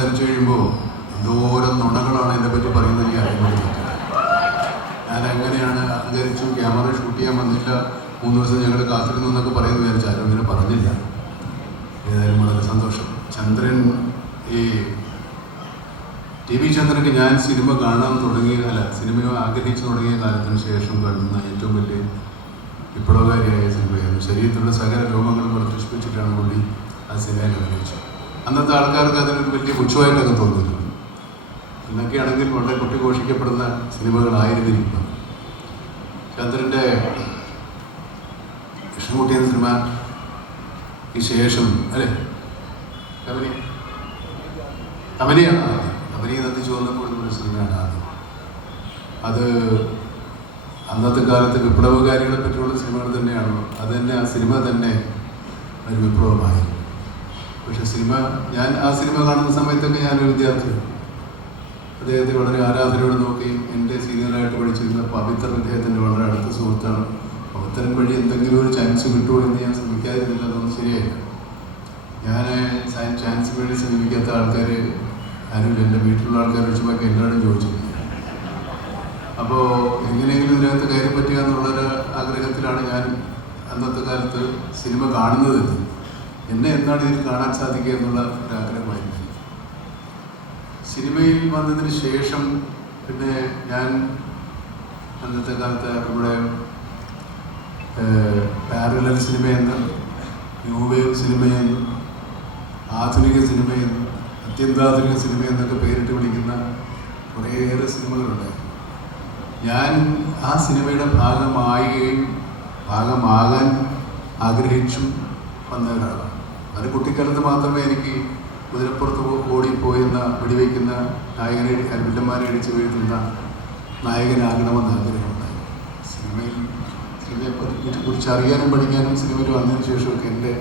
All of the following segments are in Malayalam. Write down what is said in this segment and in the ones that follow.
സംസാരിച്ചു കഴിയുമ്പോൾ എന്തോരം നുണകളാണ് എന്നെ പറ്റി പറയുന്നത് എനിക്ക് അറിയാൻ പറ്റില്ല. ഞാൻ എങ്ങനെയാണ് അഹങ്കരിച്ചു, ക്യാമറ ഷൂട്ട് ചെയ്യാൻ വന്നില്ല, 3 ദിവസം ഞങ്ങൾ കാത്തിരുന്നു എന്നൊക്കെ പറയുന്നത് വിചാരിച്ചു. ആരും ഇങ്ങനെ പറഞ്ഞില്ല. ഏതായാലും വളരെ സന്തോഷം. ചന്ദ്രൻ, ഈ TV ചന്ദ്രൻ്റെ ഞാൻ സിനിമ കാണാൻ സിനിമ ആഗ്രഹിച്ചു തുടങ്ങിയ കാലത്തിന് ശേഷം കാണുന്ന ഏറ്റവും വലിയ വിപ്ലവകാരിയായ സിനിമയായിരുന്നു. ശരീരത്തിലുള്ള സകല രോഗങ്ങളും പ്രദർശിപ്പിച്ചിട്ടാണ് പുള്ളി ആ സിനിമയിൽ അഭിനയിച്ചത്. അന്നത്തെ ആൾക്കാർക്ക് അതിനൊരു വലിയ പുച്ഛമായിട്ടൊക്കെ തോന്നിയിരുന്നു. എന്നൊക്കെയാണെങ്കിൽ വളരെ കൊട്ടിഘോഷിക്കപ്പെടുന്ന സിനിമകളായിരുന്നിരിക്കും. ചന്ദ്രൻ്റെ കൃഷ്ണൻകുട്ടി എന്ന സിനിമ ഈ ശേഷം കബനിയാണ് ആദ്യം. കബനി നന്ദി ചോർന്നപ്പോൾ ഒരു സിനിമയാണ് ആദ്യം. അത് അന്നത്തെ കാലത്ത് വിപ്ലവകാരികളെ പറ്റിയുള്ള സിനിമകൾ തന്നെയാണോ, അത് തന്നെ, ആ സിനിമ തന്നെ ഒരു വിപ്ലവമായിരുന്നു. പക്ഷെ ഞാൻ ആ സിനിമ കാണുന്ന സമയത്തൊക്കെ ഞാനൊരു വിദ്യാർത്ഥിയാണ്. അദ്ദേഹത്തെ വളരെ ആരാധനയോടെ നോക്കുകയും എൻ്റെ സീനിയറായിട്ട് പഠിച്ചിരുന്ന പവിത്രൻ അദ്ദേഹത്തിൻ്റെ വളരെ അടുത്ത സുഹൃത്താണ്. പവിത്രൻ വഴി എന്തെങ്കിലും ഒരു ചാൻസ് കിട്ടുമോ എന്ന് ഞാൻ ശ്രമിക്കാതിരുന്നില്ല. അതൊന്നും ശരിയായില്ല. ഞാൻ ചാൻസ് വേണ്ടി ശ്രമിക്കാത്ത ആൾക്കാർ ആരും എൻ്റെ വീട്ടിലുള്ള ആൾക്കാർ വെച്ചുമൊക്കെ എല്ലാവരും ചോദിച്ചിരുന്നു. അപ്പോൾ എങ്ങനെയെങ്കിലും ഇതിനകത്ത് കയറി പറ്റുക എന്നുള്ളൊരു ആഗ്രഹത്തിലാണ് ഞാൻ അന്നത്തെ കാലത്ത് സിനിമ കാണുന്നത്. എന്നെ എന്താണ് ഇതിൽ കാണാൻ സാധിക്കുക എന്നുള്ള ഒരു ആഗ്രഹമായിരുന്നു. സിനിമയിൽ വന്നതിന് ശേഷം പിന്നെ ഞാൻ അന്നത്തെ കാലത്ത് നമ്മുടെ പാരലൽ സിനിമയെന്നും ന്യൂ വേവ് സിനിമയെന്നും ആധുനിക സിനിമയെന്നും അത്യന്താധുനിക സിനിമയെന്നൊക്കെ പേരിട്ട് വിളിക്കുന്ന കുറേയേറെ സിനിമകളുണ്ടായിരുന്നു. ഞാൻ ആ സിനിമയുടെ ഭാഗമാകാൻ ആഗ്രഹിച്ചും വന്ന ഒരാളാണ്. അത് കുട്ടിക്കാലത്ത് മാത്രമേ എനിക്ക് കുതിരപ്പുറത്ത് ഓടിപ്പോയെന്ന വെടിവെക്കുന്ന നായകനെ വില്ലന്മാരെ അടിച്ച് വീഴ്ത്തുന്ന നായകനാകണമെന്ന് ആഗ്രഹമുണ്ടായി. സിനിമയെക്കുറിച്ച് അറിയാനും പഠിക്കാനും സിനിമയിൽ വന്നതിന് ശേഷമൊക്കെ എൻ്റെ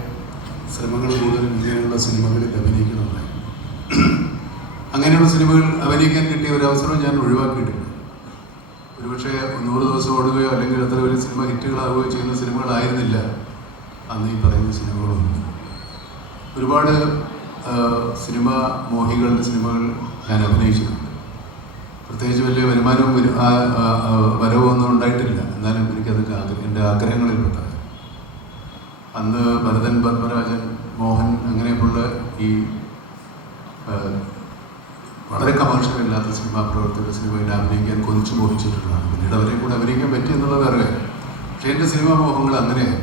ശ്രമങ്ങൾ കൂടുതലും ഇങ്ങനെയുള്ള സിനിമകളിൽ അഭിനയിക്കണമെന്നായി. അങ്ങനെയുള്ള സിനിമകൾ അഭിനയിക്കാൻ കിട്ടിയ ഒരു അവസരം ഞാൻ ഒഴിവാക്കിയിട്ടില്ല. ഒരുപക്ഷെ 100 ദിവസം ഓടുകയോ അല്ലെങ്കിൽ അത്ര വലിയ സിനിമ ഹിറ്റുകളാവുകയോ ചെയ്യുന്ന സിനിമകളായിരുന്നില്ല അന്ന് ഈ പറയുന്ന സിനിമകളൊന്നും. ഒരുപാട് സിനിമ മോഹികളുടെ സിനിമകൾ ഞാൻ അഭിനയിച്ചിട്ടുണ്ട്. പ്രത്യേകിച്ച് വലിയ വരുമാനവും വരവൊന്നും ഉണ്ടായിട്ടില്ല. എന്നാലും എനിക്കതൊക്കെ എൻ്റെ ആഗ്രഹങ്ങളിൽപ്പെട്ടത്. അന്ന് ഭരതൻ, പത്മരാജൻ, മോഹൻ അങ്ങനെയുള്ള ഈ വളരെ കമേഴ്ഷ്യലില്ലാത്ത സിനിമാ പ്രവർത്തകരുടെ സിനിമയിൽ അഭിനയിക്കാൻ കൊതിച്ചു മോഹിച്ചിട്ടുള്ളതാണ്. പിന്നീട് അവരെ കൂടെ അഭിനയിക്കാൻ പറ്റി എന്നുള്ളത് വേറെ. പക്ഷേ എൻ്റെ സിനിമാ മോഹങ്ങൾ അങ്ങനെയാണ്.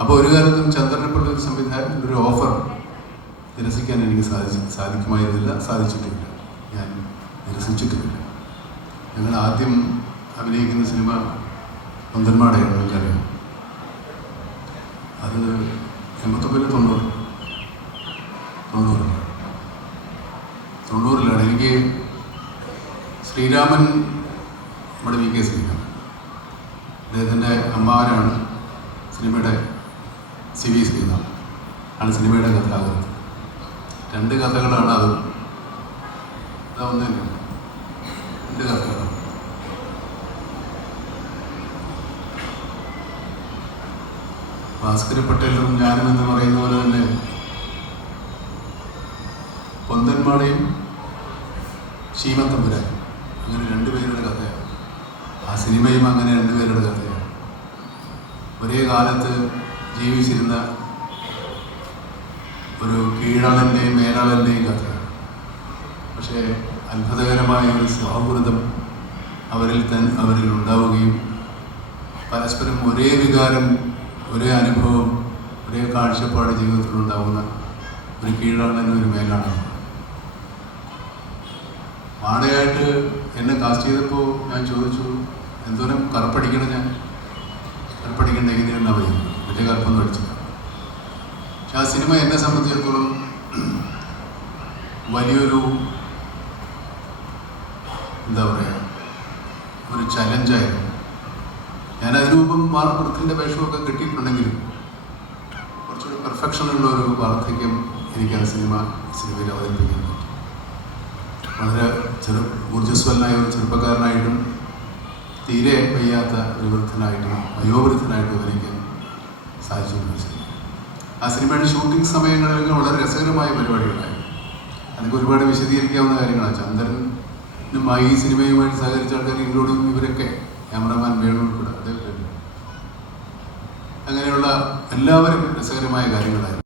അപ്പോൾ ഒരു കാലത്തും ചന്ദ്രനെപ്പോലുള്ള ഒരു സംവിധായകൻ്റെ ഒരു ഓഫർ നിരസിക്കാൻ എനിക്ക് സാധിക്കുമായിരുന്നില്ല, സാധിച്ചിട്ടില്ല. ഞാൻ നിരസിച്ചിട്ടില്ല. ഞങ്ങൾ ആദ്യം അഭിനയിക്കുന്ന സിനിമ ഒന്തന്മാടയാണ്, നിങ്ങൾക്കറിയാം. അത് 90-ലാണ്. എനിക്ക് ശ്രീരാമൻ, നമ്മുടെ VK ശ്രീരാമൻ, അദ്ദേഹത്തിൻ്റെ അമ്മാവനാണ് സിനിമയുടെ CV ശ്രീരാമൻ ആണ് സിനിമയുടെ കഥാകൃത്ത്. 2 കഥകളാണ് അത്. അതൊന്നു തന്നെ 2 കഥകളാണ്. ഭാസ്കര പട്ടേലും ഞാനും എന്ന് പറയുന്ന പോലെ തന്നെ പൊന്തന്മാടയും ശീമത്തമ്പുരാൻ, അങ്ങനെ 2 പേരുടെ കഥയാണ്. ആ സിനിമയും അങ്ങനെ 2 പേരുടെ കഥയാണ്. ഒരേ കാലത്ത് ജീവിച്ചിരുന്ന ഒരു കീഴാളൻ്റെയും മേലാളൻ്റെയും കഥയാണ്. പക്ഷേ അത്ഭുതകരമായ ഒരു സൗഹൃദം അവരിൽ ഉണ്ടാവുകയും പരസ്പരം ഒരേ വികാരം, ഒരേ അനുഭവം, ഒരേ കാഴ്ചപ്പാട് ജീവിതത്തിലുണ്ടാവുന്ന ഒരു കീഴാളനും ഒരു മേലാളനും. മാടയായിട്ട് എന്നെ കാസ്റ്റ് ചെയ്തപ്പോൾ ഞാൻ ചോദിച്ചു, എന്തോരം കറുപ്പടിക്കണം, ഞാൻ കറുപ്പടിക്കേണ്ട എങ്ങനെയാണ് പറയുന്നത്, വലിയ കറുപ്പൊന്നും അടിച്ചില്ല. പക്ഷെ ആ സിനിമ എന്നെ സംബന്ധിച്ചിടത്തോളം വലിയൊരു ഒരു ചലഞ്ചായിരുന്നു. ഞാൻ അതിനു മുമ്പും വൃത്തിൻ്റെ വേഷമൊക്കെ കിട്ടിയിട്ടുണ്ടെങ്കിലും കുറച്ചുകൂടി പെർഫെക്ഷനുള്ള ഒരു വാർദ്ധക്യം എനിക്ക് ആ സിനിമയിൽ അവതരിപ്പിക്കാൻ പറ്റും. വളരെ ഊർജ്ജസ്വലനായ ഒരു ചെറുപ്പക്കാരനായിട്ടും തീരെ വയ്യാത്ത ഒരു വയോവൃദ്ധനായിട്ടും എനിക്ക് സാധിച്ചു. ആ സിനിമയുടെ ഷൂട്ടിംഗ് സമയങ്ങളിൽ വളരെ രസകരമായ പരിപാടികളായിരുന്നു. അതൊക്കെ ഒരുപാട് വിശദീകരിക്കാവുന്ന കാര്യങ്ങളാണ്. ചന്ദ്രനുമായി ഈ സിനിമയുമായിട്ട് സഹകരിച്ച ആൾക്കാർ ഇൻക്ലൂഡിങ് ഇവരൊക്കെ, ക്യാമറമാൻ വേണു ഉൾപ്പെടെ, അതേപോലെ അങ്ങനെയുള്ള എല്ലാവരും രസകരമായ കാര്യങ്ങളായിരുന്നു.